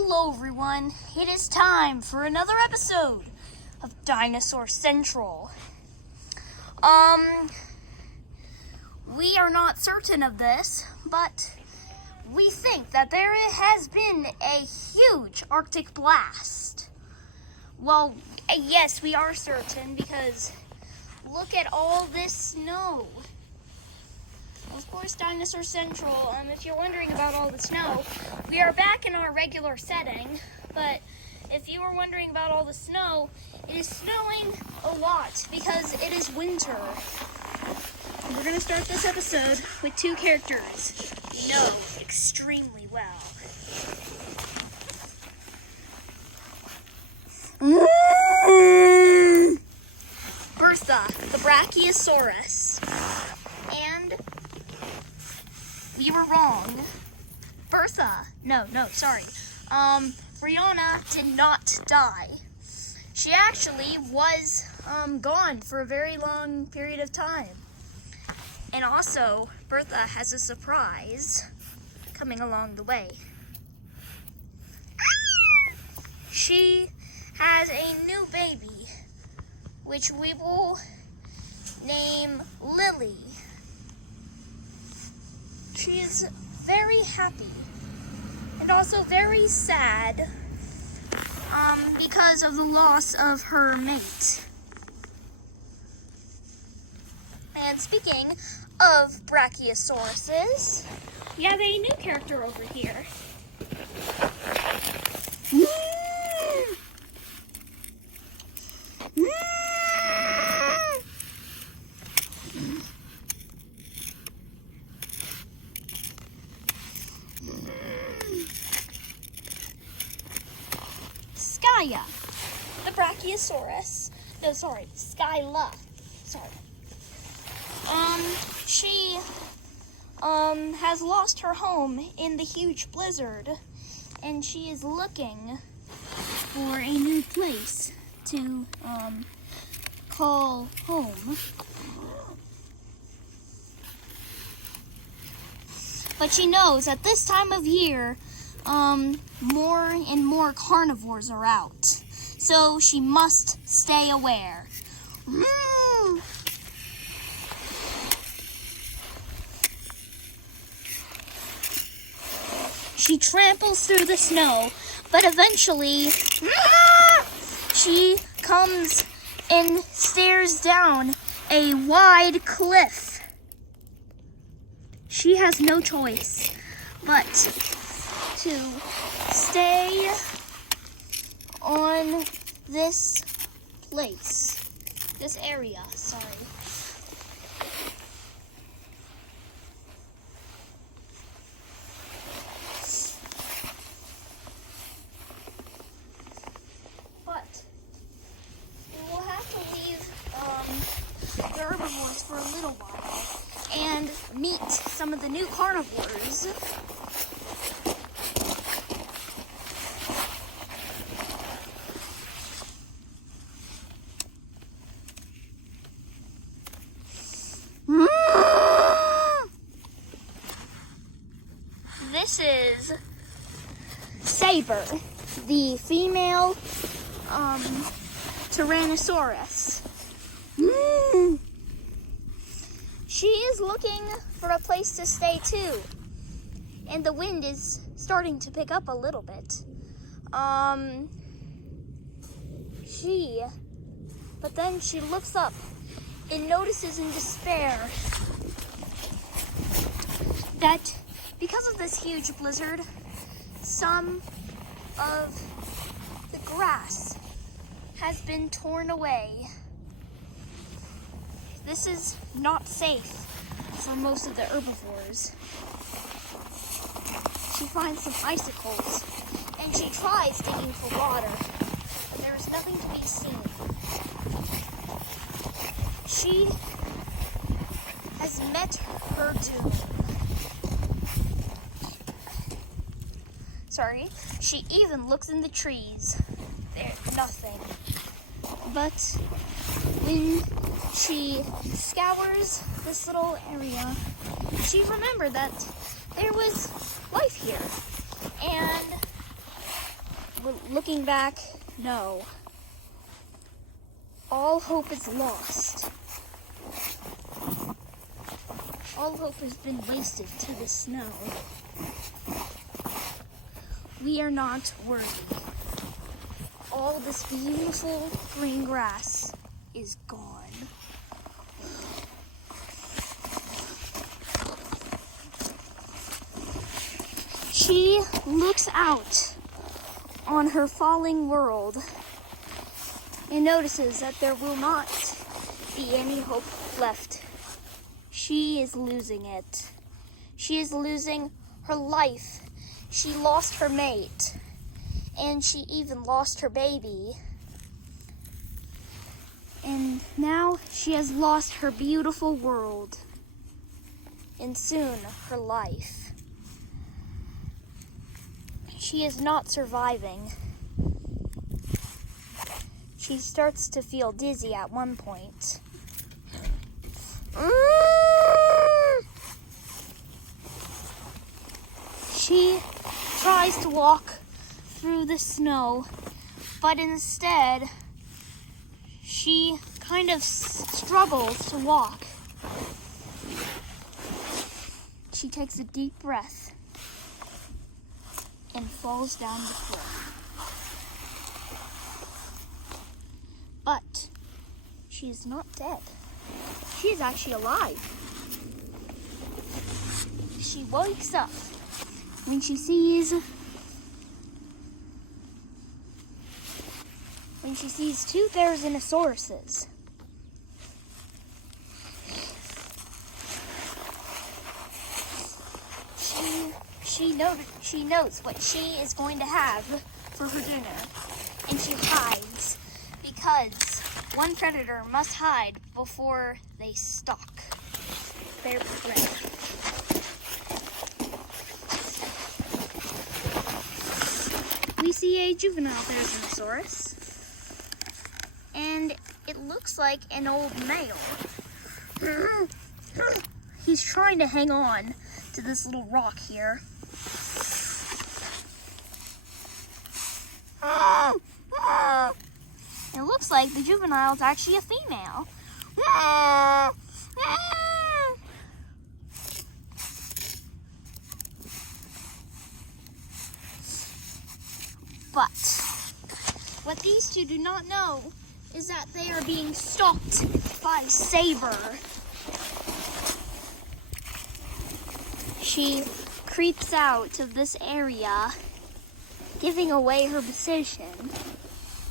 Hello everyone, it is time for another episode of Dinosaur Central. We are not certain of this, but we think that there has been a huge Arctic blast. Well, yes, we are certain because look at all this snow. Of course, Dinosaur Central, if you're wondering about all the snow, we are back in our regular setting, but if you were wondering about all the snow, it is snowing a lot because it is winter. And we're going to start this episode with two characters we know extremely well. Bertha, the Brachiosaurus. And we were wrong. Bertha, sorry. Brianna did not die. She actually was gone for a very long period of time. And also, Bertha has a surprise coming along the way. She has a new baby, which we will name Lily. She is very happy and also very sad because of the loss of her mate. And speaking of Brachiosauruses, we have a new character over here. Skya, the Brachiosaurus. No, sorry, Skyla. Sorry. She has lost her home in the huge blizzard, and she is looking for a new place to call home. But she knows at this time of year, more and more carnivores are out. So she must stay aware. She tramples through the snow, but eventually she comes and stares down a wide cliff. She has no choice but to stay on this area, sorry. But we will have to leave the herbivores for a little while and meet some of the new carnivores. This is Saber, the female Tyrannosaurus. She is looking for a place to stay too, and the wind is starting to pick up a little bit. But then she looks up and notices in despair that because of this huge blizzard, some of the grass has been torn away. This is not safe for most of the herbivores. She finds some icicles and she tries digging for water, but there is nothing to be seen. She has met her doom. Sorry, she even looks in the trees. There's nothing. But when she scours this little area, she remembered that there was life here. And looking back, no. All hope is lost. All hope has been wasted to the snow. We are not worthy. All this beautiful green grass is gone. She looks out on her falling world and notices that there will not be any hope left. She is losing it. She is losing her life. She lost her mate, and she even lost her baby. And now she has lost her beautiful world, and soon her life. She is not surviving. She starts to feel dizzy at one point. She tries to walk through the snow, but instead, she kind of struggles to walk. She takes a deep breath and falls down the floor. But she is not dead. She is actually alive. She wakes up when she sees two Therizainosauruses. She knows what she is going to have for her dinner, and she hides because one predator must hide before they stalk their prey. We see a juvenile Therizanosaurus, and it looks like an old male. He's trying to hang on to this little rock here. It looks like the juvenile is actually a female. But what these two do not know is that they are being stalked by Saber. She creeps out of this area, giving away her position,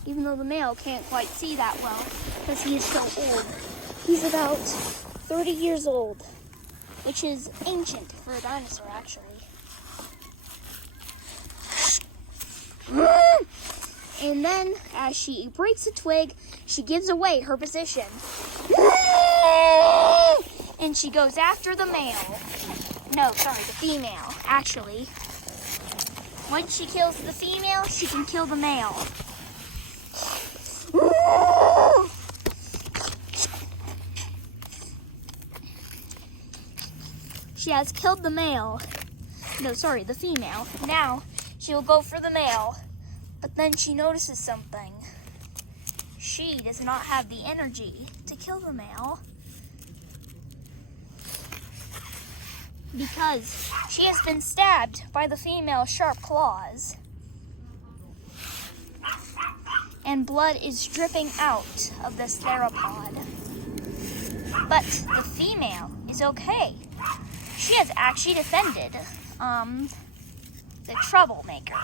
even though the male can't quite see that well because he is so old. He's about 30 years old, which is ancient for a dinosaur, actually. And then, as she breaks a twig, she gives away her position. And she goes after the male. No, sorry, the female, actually. Once she kills the female, she can kill the male. She has killed the male. No, sorry, the female. Now, she'll go for the male. But then she notices something. She does not have the energy to kill the male, because she has been stabbed by the female's sharp claws. And blood is dripping out of this theropod. But the female is okay. She has actually defended the troublemaker.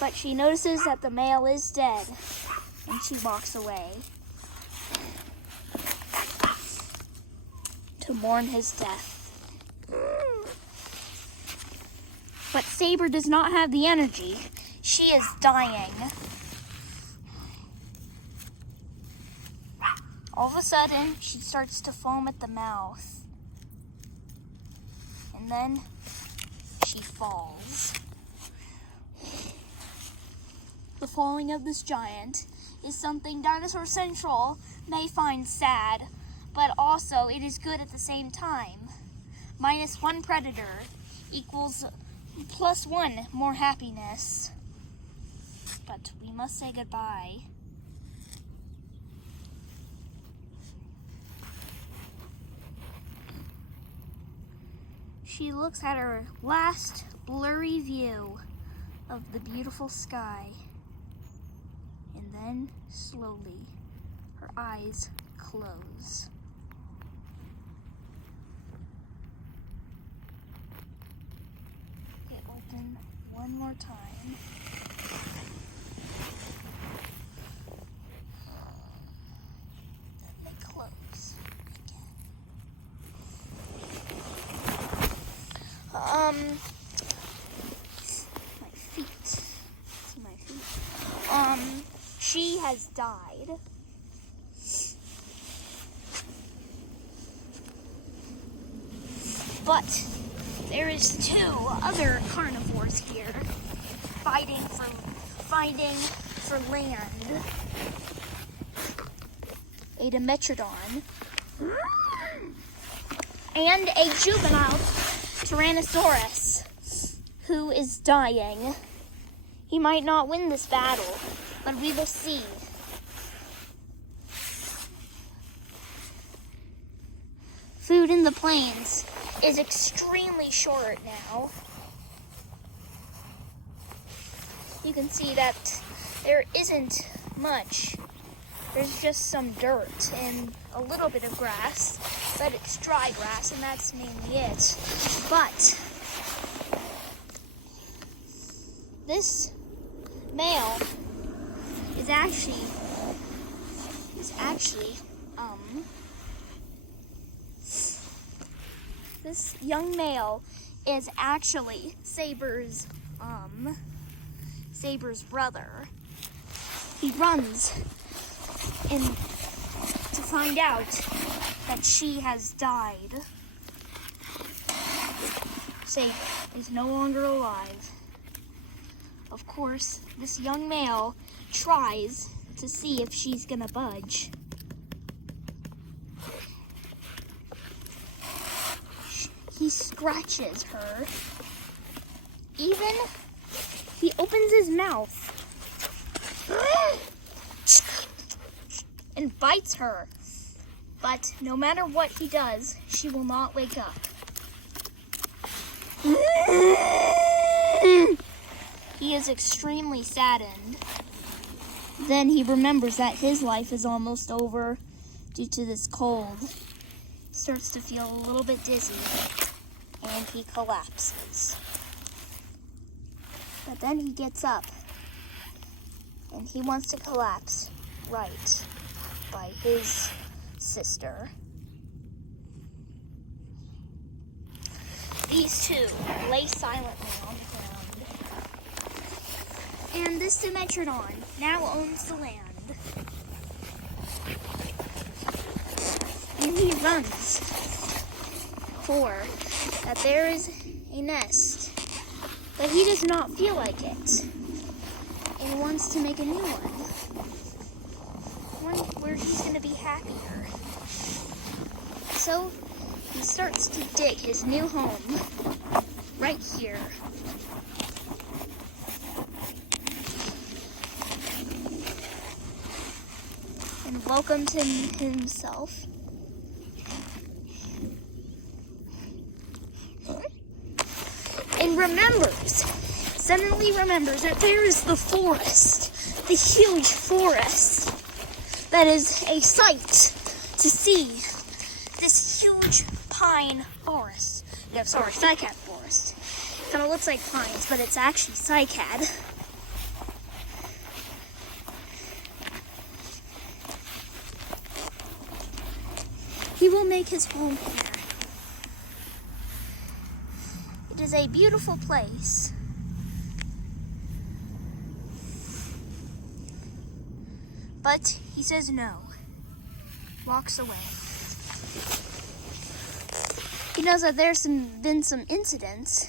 But she notices that the male is dead, and she walks away to mourn his death. But Saber does not have the energy. She is dying. All of a sudden, she starts to foam at the mouth. And then she falls. The falling of this giant is something Dinosaur Central may find sad, but also it is good at the same time. -1 predator equals +1 more happiness. But we must say goodbye. She looks at her last blurry view of the beautiful sky. And then, slowly, her eyes close. They open one more time. Then they close again. My feet. See my feet. She has died. But there is two other carnivores here fighting for land. A Dimetrodon and a juvenile Tyrannosaurus who is dying. He might not win this battle, but we will see. Food in the plains is extremely short now. You can see that there isn't much. There's just some dirt and a little bit of grass, but it's dry grass and that's mainly it. But this male is actually this young male is actually Saber's brother. He runs in to find out that she has died. Saber is no longer alive. Of course, this young male tries to see if she's gonna budge. He scratches her. Even he opens his mouth and bites her. But no matter what he does, she will not wake up. He is extremely saddened. Then he remembers that his life is almost over due to this cold. He starts to feel a little bit dizzy and he collapses. But then he gets up and he wants to collapse right by his sister. These two lay silently on the ground. And this Dimetrodon now owns the land. And he runs for that there is a nest, but he does not feel like it and wants to make a new one where he's going to be happier. So he starts to dig his new home right here. And welcomes himself. And suddenly remembers that there is the forest, the huge forest, that is a sight to see. This huge pine forest. No, sorry, cycad forest. Kind of looks like pines, but it's actually cycad. He will make his home here. It is a beautiful place. But he says no. Walks away. He knows that there's been some incidents.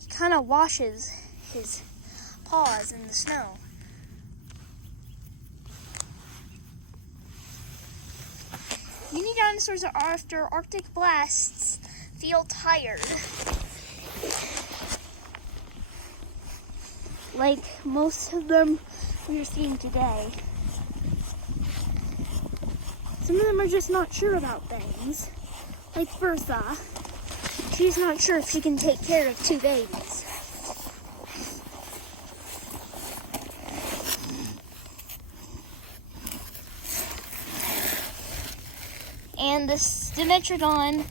He kind of washes his paws in the snow. Mini dinosaurs after Arctic blasts feel tired. like most of them we're seeing today. Some of them are just not sure about things. Like Bertha, she's not sure if she can take care of 2 babies. And this Dimetrodon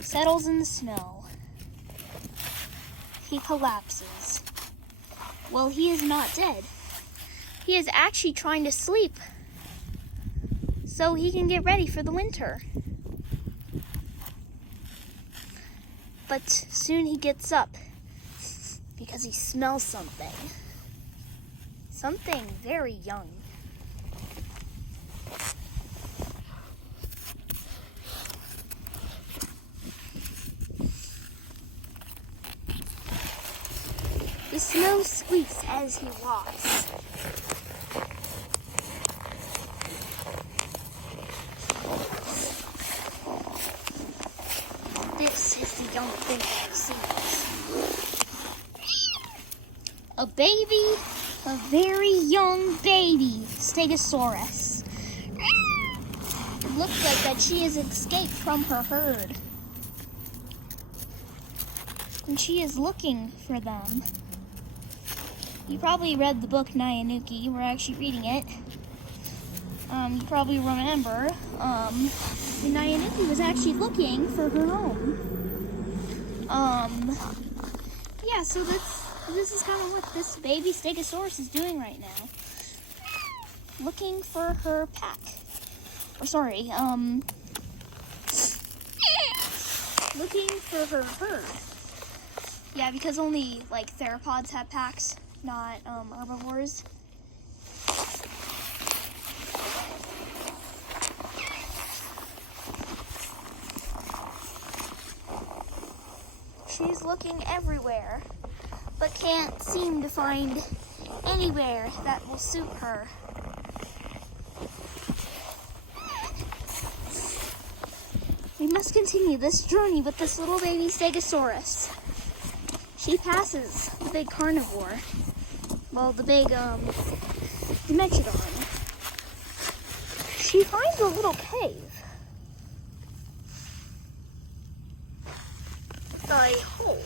settles in the snow. He collapses. Well, he is not dead. He is actually trying to sleep so he can get ready for the winter. But soon he gets up because he smells something. Something very young. The snow squeaks as he walks. This is the young thing that he sees. A baby, a very young baby Stegosaurus. It looks like that she has escaped from her herd. And she is looking for them. You probably read the book Nyanuki. We're actually reading it. You probably remember Nyanuki was actually looking for her home. Yeah, so this is kind of what this baby Stegosaurus is doing right now. Looking for her pack. Or sorry, looking for her herd. Yeah, because only like theropods have packs, not herbivores. She's looking everywhere, but can't seem to find anywhere that will suit her. We must continue this journey with this little baby Stegosaurus. She passes the big carnivore. Well, the big Dimetrodon. She finds a little cave. A hole.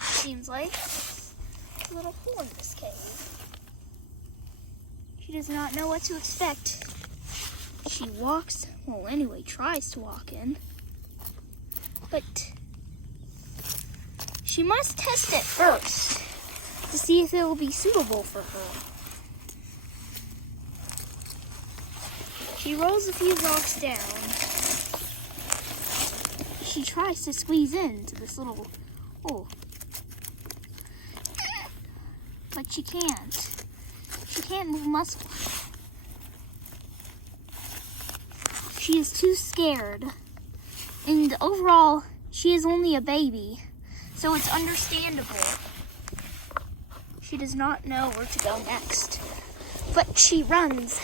Seems like a little hole in this cave. She does not know what to expect. She walks, well, anyway, tries to walk in. But she must test it first to see if it will be suitable for her. She rolls a few rocks down. She tries to squeeze into this little hole. But she can't. She can't move muscles. She is too scared. And overall, she is only a baby, so it's understandable. She does not know where to go next. But she runs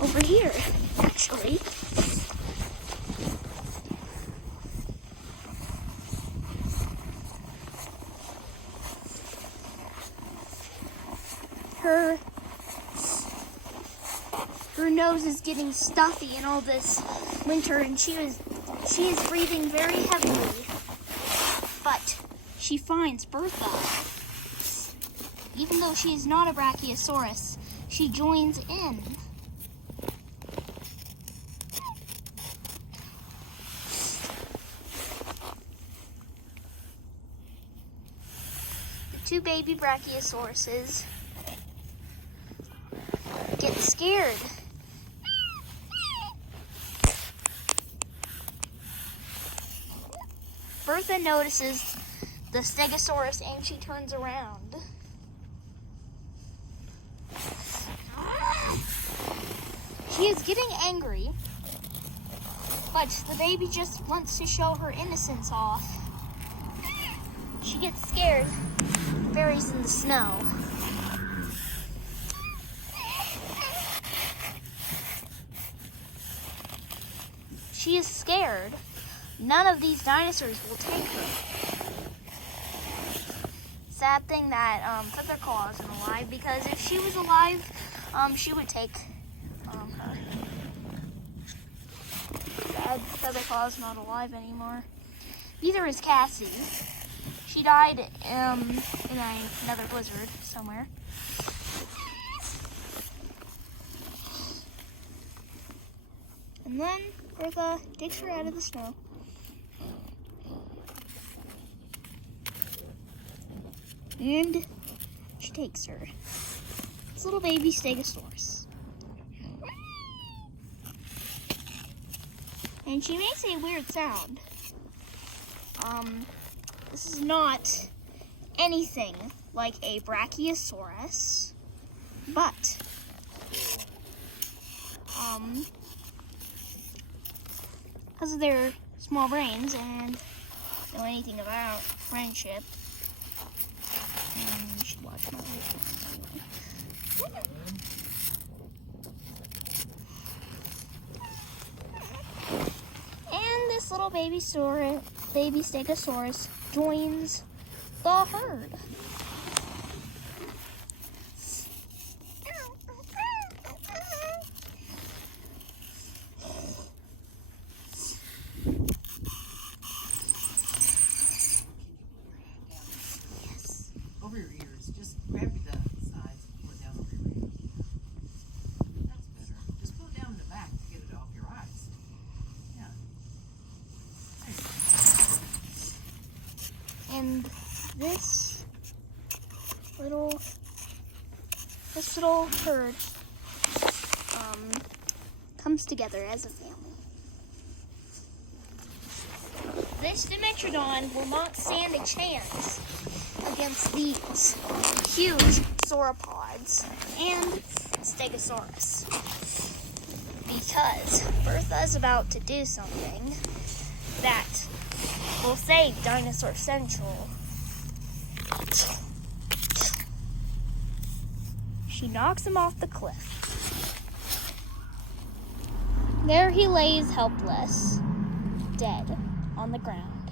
over here, actually. Her nose is getting stuffy in all this winter, and she is breathing very heavily. But she finds Bertha. Even though she is not a Brachiosaurus, she joins in. The 2 baby Brachiosauruses get scared. Bertha notices the Stegosaurus and she turns around. She is getting angry, but the baby just wants to show her innocence off. She gets scared, buries in the snow. She is scared. None of these dinosaurs will take her. sad thing that Featherclaw isn't alive, because if she was alive, she would take her. Sad Featherclaw's not alive anymore. Neither is Cassie. She died in another blizzard somewhere. And then Bertha takes her out of the snow. And she takes her. This little baby Stegosaurus. And she makes a weird sound. This is not anything like a Brachiosaurus, but because of their small brains and know anything about friendship, you should watch my video. And this little baby Stegosaurus joins the herd. Over your ears. Just grab the sides and pull it down over your ears. That's better. Just pull it down in the back to get it off your eyes. Yeah. There you go. And this little herd comes together as a family. This Dimetrodon will not stand a chance against these huge sauropods and Stegosaurus, because Bertha's about to do something that will save Dinosaur Central. She knocks him off the cliff. There he lays helpless, dead on the ground.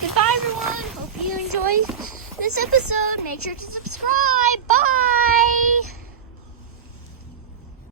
Goodbye, everyone. Hope you enjoyed this episode. Make sure to subscribe. Bye.